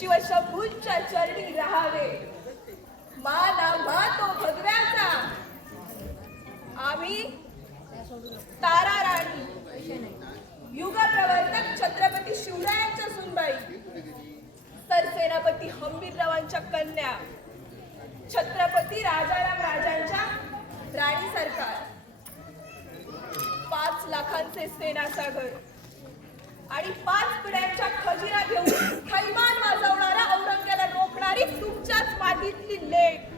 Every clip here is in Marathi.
शिवशंभूंच्या चरणी राहावे. माला आम्हा तो भगव्याचा. आम्ही तारा राणी युग प्रवर्तक छत्रपती शिवरायांच्या सुनबाई तर सेनापती हंबीररावांच्या कन्या छत्रपती राजाराम राजांच्या राणी सरकार. पाच लाखांचे सेनासागर. आणि पाच पिढ्यांच्या खजिना घेऊन थैमान वाजवणारा औरंग्याला रोखणारी तुमच्याच मातीतली लेख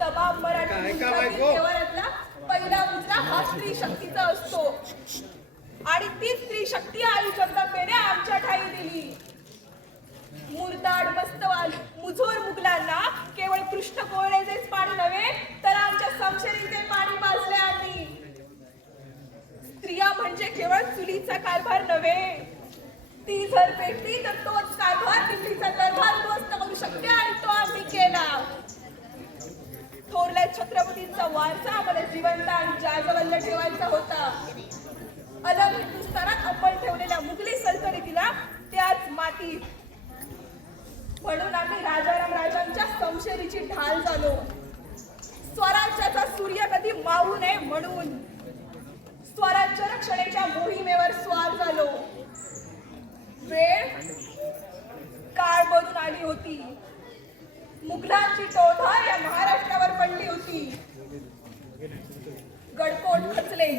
तमाम मराठी. देवाऱ्यातला पहिला मुद्रा हा स्त्री शक्तीचा असतो. आणि ती स्त्री शक्ती आई जगदंबेने आमच्या ठाई दिली. मुरदाड मस्तवाल मुझोर मुघलांना केवळ कृष्ण दिल्लीचा कारभार नव्हे. ती जर भेटली तर तोच कारभार दिल्लीचा दरबार दोस्त करू शकते आणि तो आम्ही केला थोरल्या छत्रपतींचा वारसा आम्हाला जिवंत आणि जाजवल्य ठेवायचा होता. अलग हिंदुस्थानात आपण ठेवलेल्या मुघली सल्तनतीला त्याच मातीत म्हणून आम्ही राजाराम राजांच्या समशेरीची ढाल झालो. स्वराज्याचा सूर्य कधी मावू नये म्हणून. स्वराज्य रक्षणेच्या मोहिमेवर स्वार झालो. वेळ काळ बदून आली होती. मुघलांची टोळधार या महाराष्ट्रावर पडली होती. गडकोट खचले.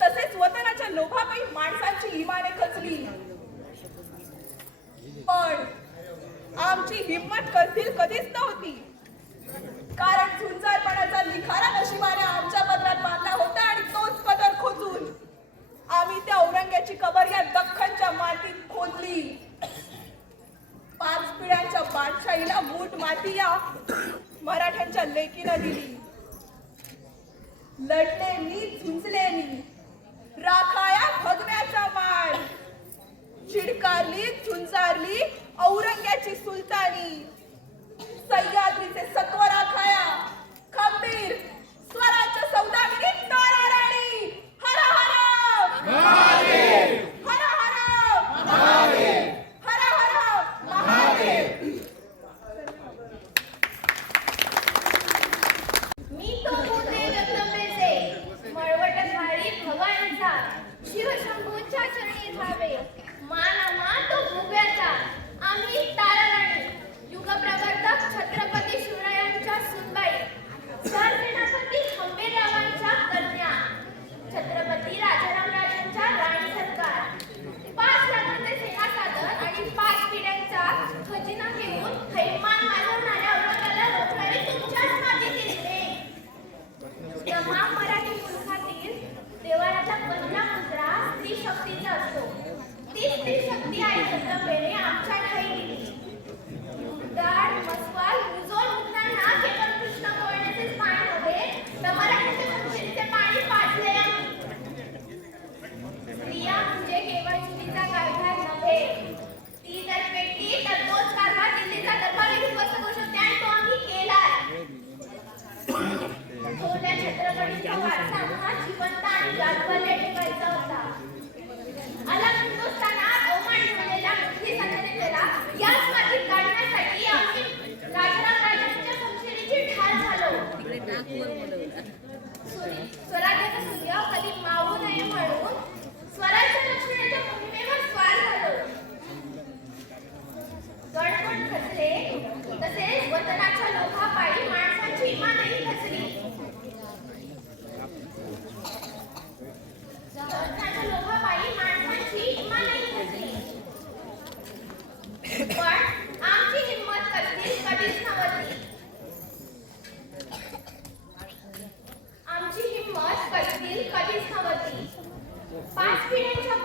तसेच वतनाच्या लोभापायी माणसांची इमाने खचली. पण आमची हिंमत कधील कधीच नव्हती. कारण झुंजारपणाचा निखारा नशिबाने आमच्या पदरात बांधला होता आणि तोच पदर खोचून आम्ही त्या औरंग्याची कबर या दख्खनच्या मातीत खोदली पाच पिढ्यांच्या बादशाहीला मूठ माती या मराठ्यांच्या लेकीनं दिली. लढले मी झुंजले मी. राखाया भगव्याचा मान चिडकारली झुंजारली औरंग्याची सुलतानी. सह्याद्रीचे सत्व Faz pirâmide